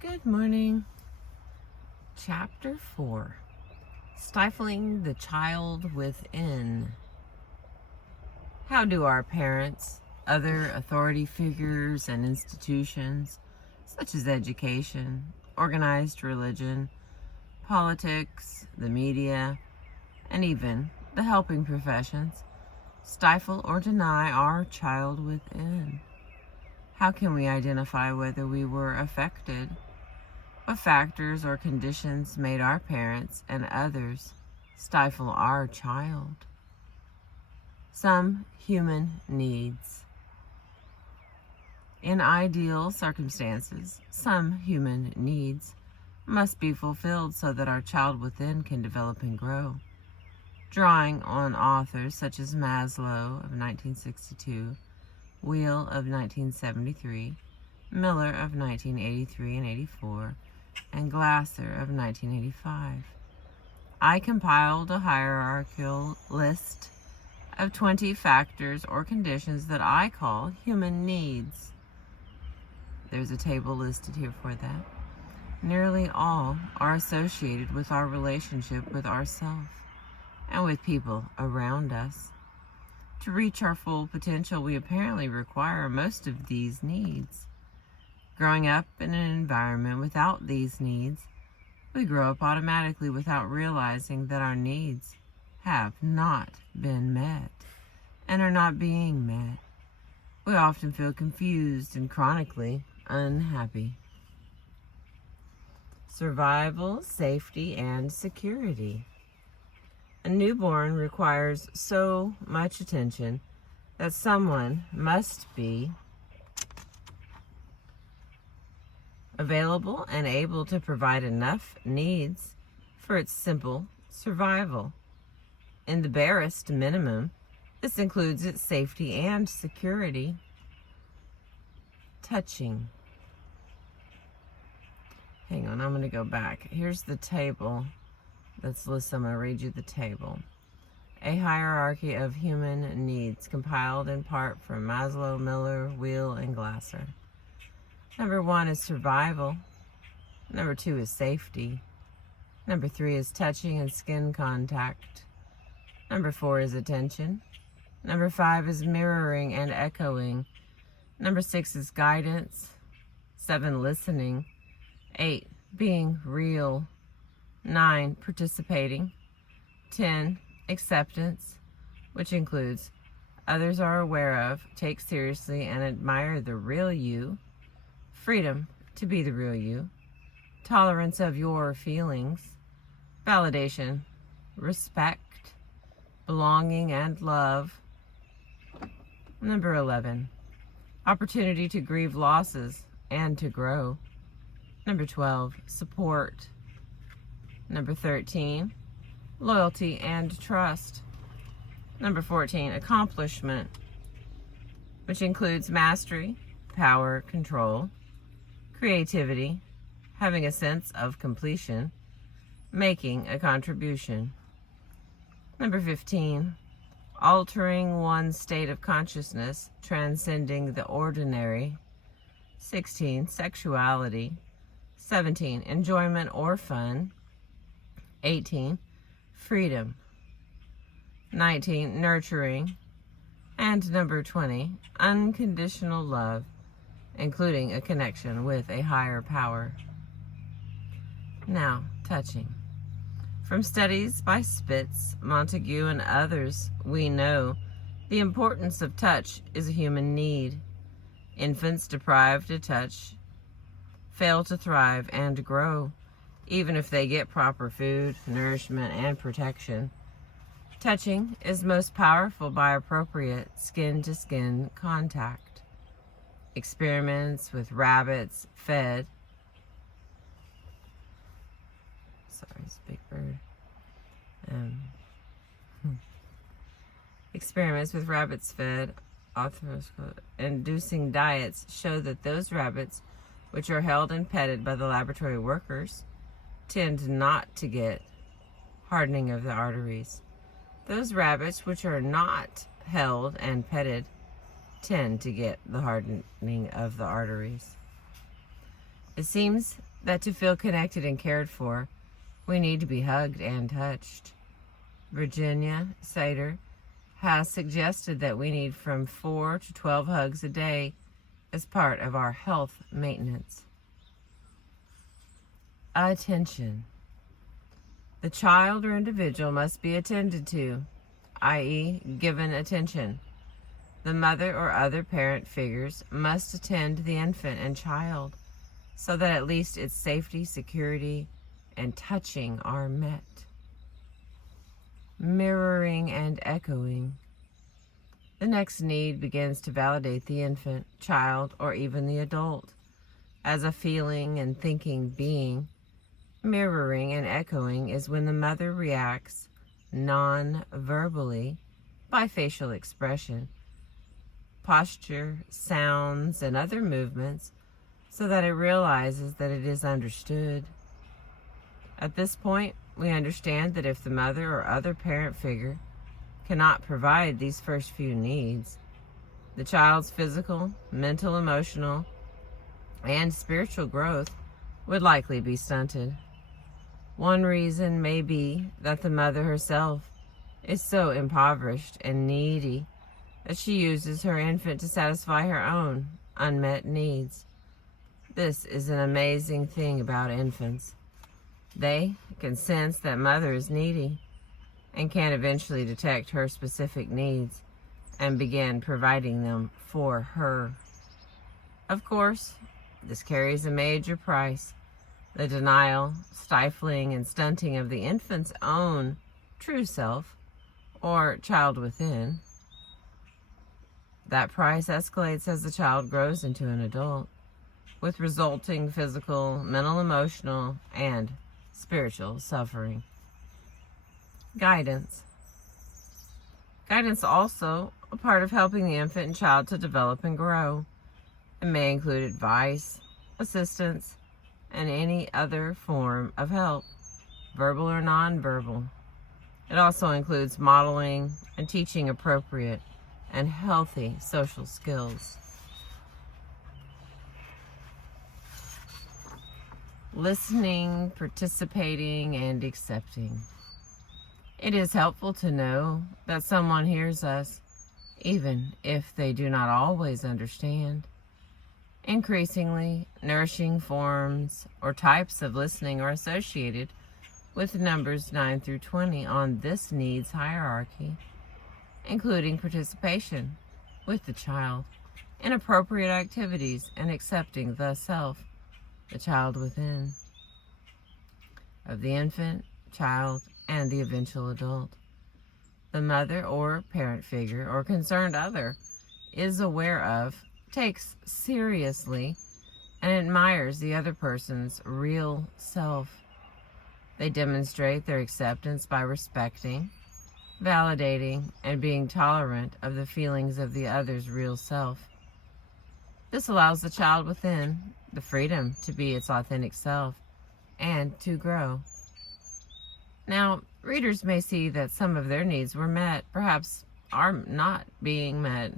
Good morning. Chapter 4. Stifling the Child Within. How do our parents, other authority figures and institutions, such as education, organized religion, politics, the media, and even the helping professions, stifle or deny our child within? How can we identify whether we were affected? What factors or conditions made our parents and others stifle our child? Some human needs. In ideal circumstances, some human needs must be fulfilled so that our child within can develop and grow. Drawing on authors such as Maslow of 1962, Wheel of 1973, Miller of 1983 and 84, and Glasser of 1985. I compiled a hierarchical list of 20 factors or conditions that I call human needs. There's a table listed here for that. Nearly all are associated with our relationship with ourselves and with people around us. To reach our full potential, we apparently require most of these needs. Growing up in an environment without these needs, we grow up automatically without realizing that our needs have not been met and are not being met. We often feel confused and chronically unhappy. Survival, safety, and security. A newborn requires so much attention that someone must be available and able to provide enough needs for its simple survival. In the barest minimum, this includes its safety and security. Touching. Hang on, I'm going to go back. Here's the table that's listed. I'm going to read you the table. A hierarchy of human needs compiled in part from Maslow, Miller, Wheel, and Glasser. Number 1 is survival. Number 2 is safety. Number 3 is touching and skin contact. Number 4 is attention. Number 5 is mirroring and echoing. Number 6 is guidance. 7, listening. 8, being real. 9, participating. 10, acceptance, which includes others are aware of, take seriously, and admire the real you. Freedom to be the real you. Tolerance of your feelings. Validation, respect, belonging, and love. Number 11, opportunity to grieve losses and to grow. Number 12, support. Number 13, loyalty and trust. Number 14, accomplishment, which includes mastery, power, control, creativity, having a sense of completion, making a contribution. Number 15, altering one's state of consciousness, transcending the ordinary. 16, sexuality. 17, enjoyment or fun. 18, freedom. 19, nurturing. And number 20, unconditional love, including a connection with a higher power. Now, touching. From studies by Spitz, Montague, and others, we know the importance of touch is a human need. Infants deprived of touch fail to thrive and grow, even if they get proper food, nourishment, and protection. Touching is most powerful by appropriate skin-to-skin contact. Experiments with rabbits fed. Sorry, it's a big bird. Experiments with rabbits fed inducing diets show that those rabbits which are held and petted by the laboratory workers tend not to get hardening of the arteries. Those rabbits which are not held and petted tend to get the hardening of the arteries. It seems that to feel connected and cared for, we need to be hugged and touched. Virginia Sater has suggested that we need from 4 to 12 hugs a day as part of our health maintenance. Attention. The child or individual must be attended to, i.e., given attention. The mother or other parent figures must attend the infant and child so that at least its safety, security, and touching are met. Mirroring and echoing. The next need begins to validate the infant, child, or even the adult as a feeling and thinking being. Mirroring and echoing is when the mother reacts non-verbally by facial expression, posture, sounds, and other movements so that it realizes that it is understood. At this point, we understand that if the mother or other parent figure cannot provide these first few needs, the child's physical, mental, emotional, and spiritual growth would likely be stunted. One reason may be that the mother herself is so impoverished and needy that she uses her infant to satisfy her own unmet needs. This is an amazing thing about infants. They can sense that mother is needy and can eventually detect her specific needs and begin providing them for her. Of course, this carries a major price: the denial, stifling, and stunting of the infant's own true self or child within. That price escalates as the child grows into an adult, with resulting physical, mental, emotional, and spiritual suffering. Guidance. Guidance also a part of helping the infant and child to develop and grow. It may include advice, assistance, and any other form of help, verbal or nonverbal. It also includes modeling and teaching appropriate and healthy social skills. Listening, participating, and accepting. It is helpful to know that someone hears us, even if they do not always understand. Increasingly, nourishing forms or types of listening are associated with numbers 9 through 20 on this needs hierarchy, including participation with the child in appropriate activities and accepting the self, the child within, of the infant, child, and the eventual adult. The mother or parent figure or concerned other is aware of, takes seriously, and admires the other person's real self. They demonstrate their acceptance by respecting, validating, and being tolerant of the feelings of the other's real self. This allows the child within the freedom to be its authentic self and to grow. Now, readers may see that some of their needs were met, perhaps are not being met.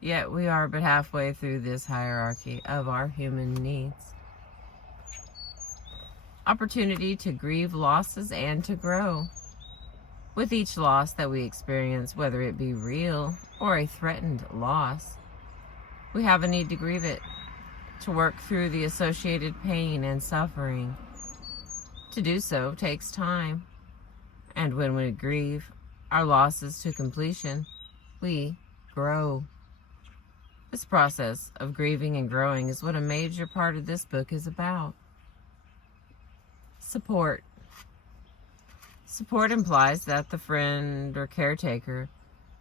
Yet we are but halfway through this hierarchy of our human needs. Opportunity to grieve losses and to grow. With each loss that we experience, whether it be real or a threatened loss, we have a need to grieve it, to work through the associated pain and suffering. To do so takes time, and when we grieve our losses to completion, we grow. This process of grieving and growing is what a major part of this book is about. Support. Support implies that the friend or caretaker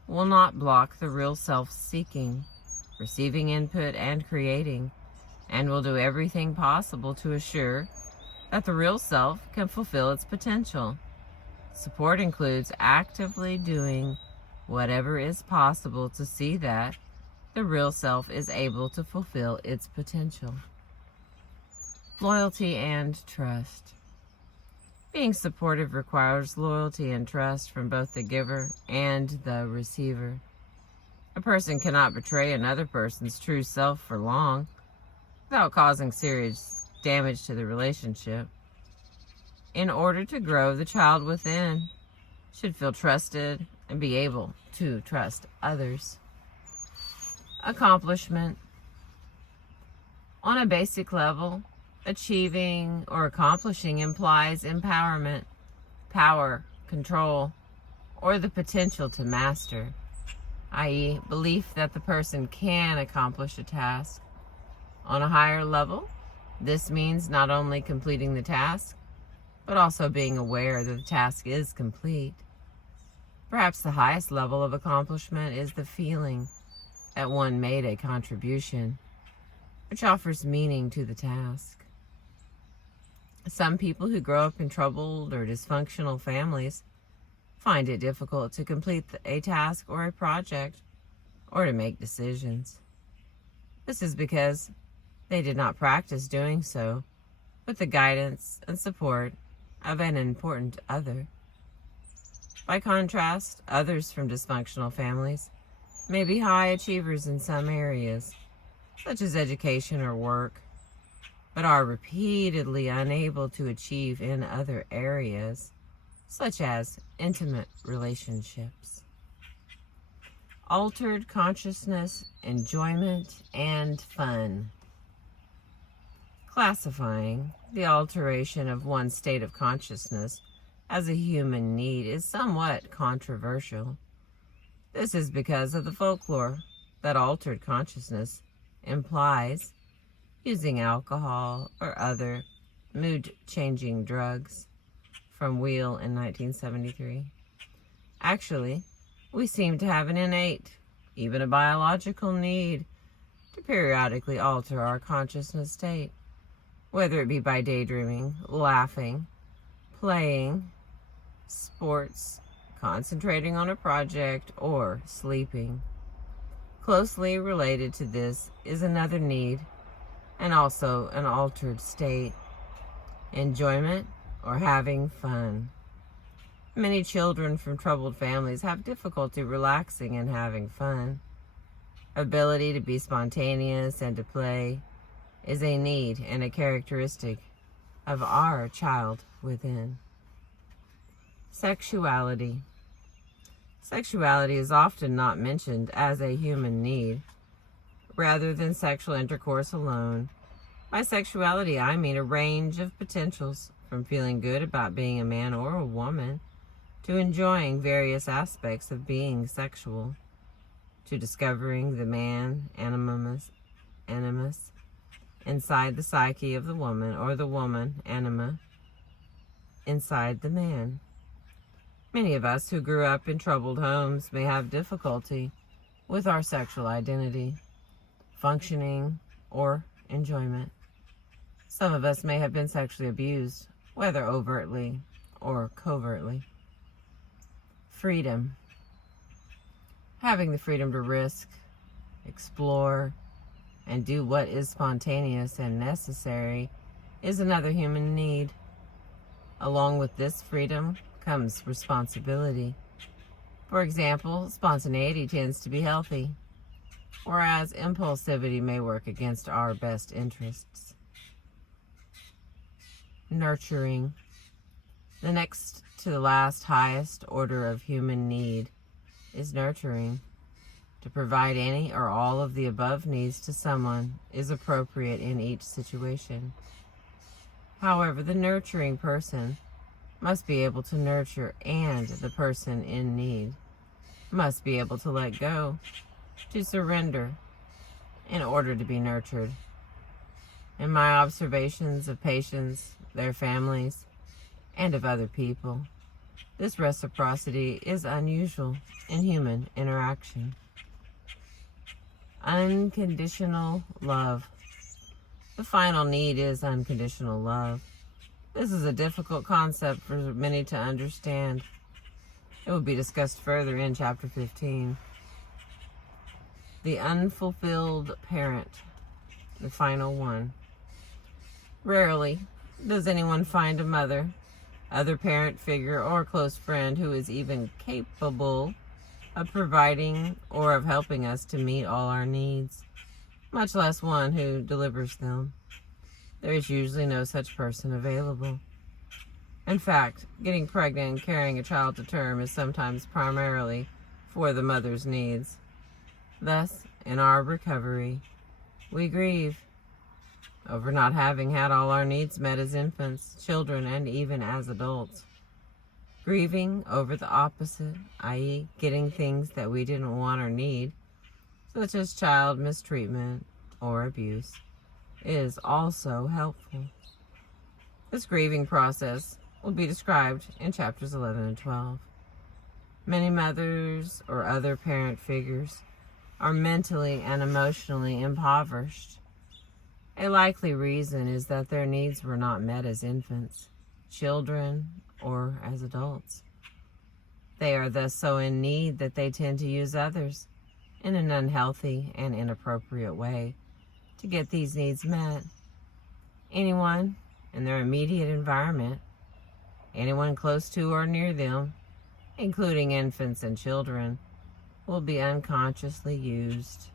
will not block the real self-seeking, receiving input and creating, and will do everything possible to assure that the real self can fulfill its potential. Support includes actively doing whatever is possible to see that the real self is able to fulfill its potential. Loyalty and trust. Being supportive requires loyalty and trust from both the giver and the receiver. A person cannot betray another person's true self for long. without causing serious damage to the relationship. In order to grow, the child within should feel trusted and be able to trust others. Accomplishment. On a basic level, achieving or accomplishing implies empowerment, power, control, or the potential to master, i.e., belief that the person can accomplish a task. On a higher level, this means not only completing the task, but also being aware that the task is complete. Perhaps the highest level of accomplishment is the feeling that one made a contribution, which offers meaning to the task. Some people who grow up in troubled or dysfunctional families find it difficult to complete a task or a project, or to make decisions. This is because they did not practice doing so with the guidance and support of an important other. By contrast, others from dysfunctional families may be high achievers in some areas, such as education or work, but are repeatedly unable to achieve in other areas, such as intimate relationships. Altered consciousness, enjoyment, and fun. Classifying the alteration of one's state of consciousness as a human need is somewhat controversial. This is because of the folklore that altered consciousness implies using alcohol or other mood-changing drugs, from Wheel in 1973. Actually, we seem to have an innate, even a biological need to periodically alter our consciousness state, whether it be by daydreaming, laughing, playing, sports, concentrating on a project, or sleeping. Closely related to this is another need, and also an altered state: enjoyment or having fun. Many children from troubled families have difficulty relaxing and having fun. Ability to be spontaneous and to play is a need and a characteristic of our child within. Sexuality. Sexuality is often not mentioned as a human need, rather than sexual intercourse alone. By sexuality, I mean a range of potentials, from feeling good about being a man or a woman, to enjoying various aspects of being sexual, to discovering the man animus inside the psyche of the woman, or the woman anima inside the man. Many of us who grew up in troubled homes may have difficulty with our sexual identity, functioning, or enjoyment. Some of us may have been sexually abused, whether overtly or covertly. Freedom. Having the freedom to risk, explore, and do what is spontaneous and necessary is another human need. Along with this freedom comes responsibility. For example, spontaneity tends to be healthy, whereas impulsivity may work against our best interests. Nurturing. The next to the last highest order of human need is nurturing. To provide any or all of the above needs to someone is appropriate in each situation. However, the nurturing person must be able to nurture, and the person in need must be able to let go, to surrender, in order to be nurtured. In my observations of patients, their families, and of other people, this reciprocity is unusual in human interaction. Unconditional love. The final need is unconditional love. This is a difficult concept for many to understand. It will be discussed further in chapter 15. The unfulfilled parent, the final one. Rarely does anyone find a mother, other parent figure, or close friend who is even capable of providing or of helping us to meet all our needs. much less one who delivers them. There is usually no such person available. In fact, getting pregnant and carrying a child to term is sometimes primarily for the mother's needs. Thus, in our recovery, we grieve over not having had all our needs met as infants, children, and even as adults. Grieving over the opposite, i.e., getting things that we didn't want or need, such as child mistreatment or abuse, is also helpful. This grieving process will be described in chapters 11 and 12. Many mothers or other parent figures are mentally and emotionally impoverished. A likely reason is that their needs were not met as infants, children, or as adults. They are thus so in need that they tend to use others in an unhealthy and inappropriate way to get these needs met. Anyone in their immediate environment, anyone close to or near them, including infants and children, will be unconsciously used.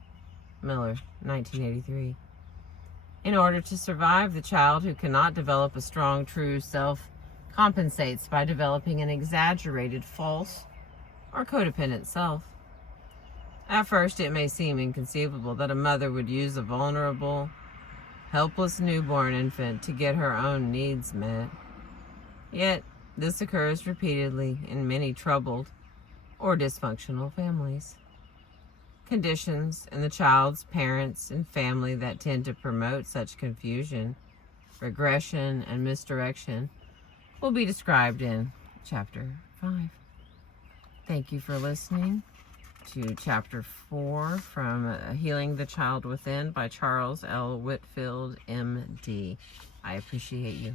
Miller, 1983. In order to survive, the child who cannot develop a strong, true self compensates by developing an exaggerated, false, or codependent self. At first, it may seem inconceivable that a mother would use a vulnerable, helpless newborn infant to get her own needs met. Yet, this occurs repeatedly in many troubled or dysfunctional families. Conditions in the child's parents and family that tend to promote such confusion, regression, and misdirection will be described in Chapter 5. Thank you for listening to Chapter 4 from Healing the Child Within by Charles L. Whitfield, M.D. I appreciate you.